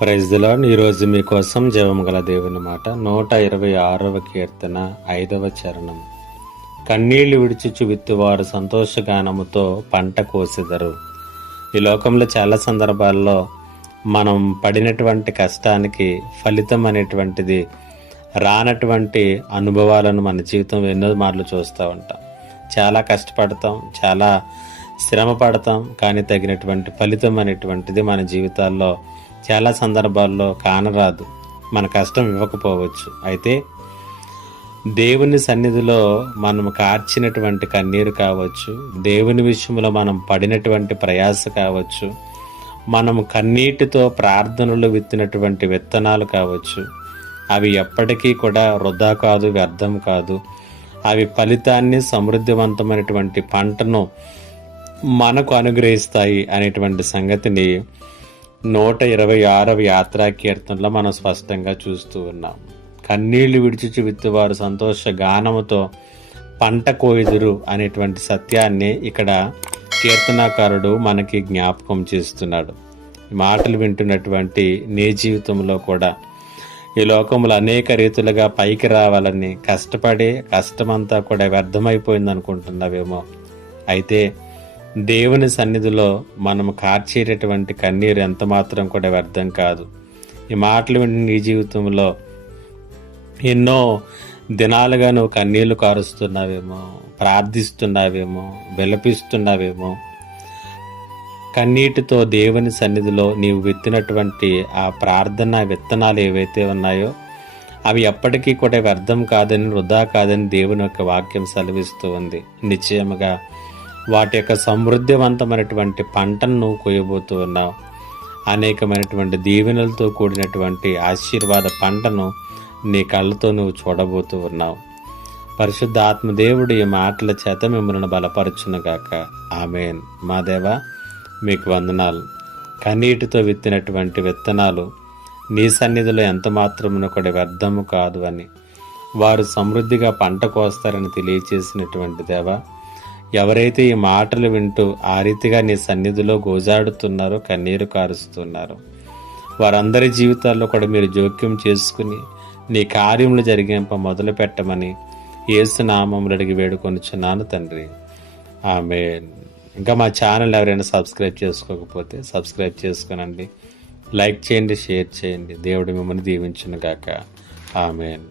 Praise the lord. ఈరోజు మీకోసం జీవము గల దేవుని మాట 126వ కీర్తన 5వ చరణం. కన్నీళ్లు విడిచిచు విత్తువారు సంతోషగానముతో పంట కోసెదరు. ఈ లోకంలో చాలా సందర్భాల్లో మనం పడినటువంటి కష్టానికి ఫలితం అనేటువంటిది రానటువంటి అనుభవాలను మన జీవితంలో ఎన్నో మార్లు చూస్తూ ఉంటాం. చాలా కష్టపడతాం, చాలా శ్రమ పడతాం, కానీ తగినటువంటి ఫలితం అనేటువంటిది మన జీవితాల్లో చాలా సందర్భాల్లో కానరాదు. మన కష్టం ఇవ్వకపోవచ్చు. అయితే దేవుని సన్నిధిలో మనం కార్చినటువంటి కన్నీరు కావచ్చు, దేవుని విషయంలో మనం పడినటువంటి ప్రయాస కావచ్చు, మనము కన్నీటితో ప్రార్థనలు విత్తినటువంటి విత్తనాలు కావచ్చు, అవి ఎప్పటికీ కూడా వృధా కాదు, వ్యర్థం కాదు. అవి ఫలితాన్ని, సమృద్ధివంతమైనటువంటి పంటను మనకు అనుగ్రహిస్తాయి అనేటువంటి సంగతిని 126వ యాత్రా కీర్తనలో మనం స్పష్టంగా చూస్తూ ఉన్నాం. కన్నీళ్లు విడిచిచి విత్తువారు సంతోష గానముతో పంట కోయుదురు అనేటువంటి సత్యాన్ని ఇక్కడ కీర్తనాకారుడు మనకి జ్ఞాపకం చేస్తున్నాడు. ఈ మాటలు వింటున్నటువంటి నీ జీవితంలో కూడా ఈ లోకంలో అనేక రీతులుగా పైకి రావాలని కష్టపడే కష్టమంతా కూడా వ్యర్థమైపోయింది అనుకుంటున్నావేమో. అయితే దేవుని సన్నిధిలో మనం కార్చేటటువంటి కన్నీరు ఎంత మాత్రం కూడా వ్యర్థం కాదు. ఈ మాటలు వింటే నీ జీవితంలో ఎన్నో దినాలుగా నువ్వు కన్నీళ్లు కారుస్తున్నావేమో, ప్రార్థిస్తున్నావేమో, విలపిస్తున్నావేమో. కన్నీటితో దేవుని సన్నిధిలో నీవు విత్తినటువంటి ఆ ప్రార్థన విత్తనాలు ఏవైతే ఉన్నాయో అవి ఎప్పటికీ కూడా వ్యర్థం కాదని, వృధా కాదని దేవుని యొక్క వాక్యం సెలవిస్తూ ఉంది. నిశ్చయముగా వాటి యొక్క సమృద్ధివంతమైనటువంటి పంటను నువ్వు కోయబోతూ ఉన్నావు. అనేకమైనటువంటి దీవెనలతో కూడినటువంటి ఆశీర్వాద పంటను నీ కళ్ళతో నువ్వు చూడబోతూ ఉన్నావు. పరిశుద్ధ ఆత్మదేవుడు ఈ మాటల చేత మిమ్మల్ని బలపరచునుగాక. ఆమేన్. మా దేవా, మీకు వందనాలు. కన్నీటితో విత్తినటువంటి విత్తనాలు నీ సన్నిధిలో ఎంత మాత్రమును కూడా వ్యర్థము కాదు అని, వారు సమృద్ధిగా పంట కోస్తారని తెలియచేసినటువంటి దేవా, ఎవరైతే ఈ మాటలు వింటూ ఆ రీతిగా నీ సన్నిధిలో గోజాడుతున్నారో, కన్నీరు కారుస్తున్నారు, వారందరి జీవితాల్లో కూడా మీరు జోక్యం చేసుకుని నీ కార్యములు జరిగింప మొదలు పెట్టమని యేసు నామములో అడిగి వేడుకొనుచున్నాను తండ్రి. ఆమేన్. ఇంకా మా ఛానల్ ఎవరైనా సబ్స్క్రైబ్ చేసుకోకపోతే సబ్స్క్రైబ్ చేసుకోనండి, లైక్ చేయండి, షేర్ చేయండి. దేవుడు మిమ్మల్ని దీవించును గాక. ఆమేన్.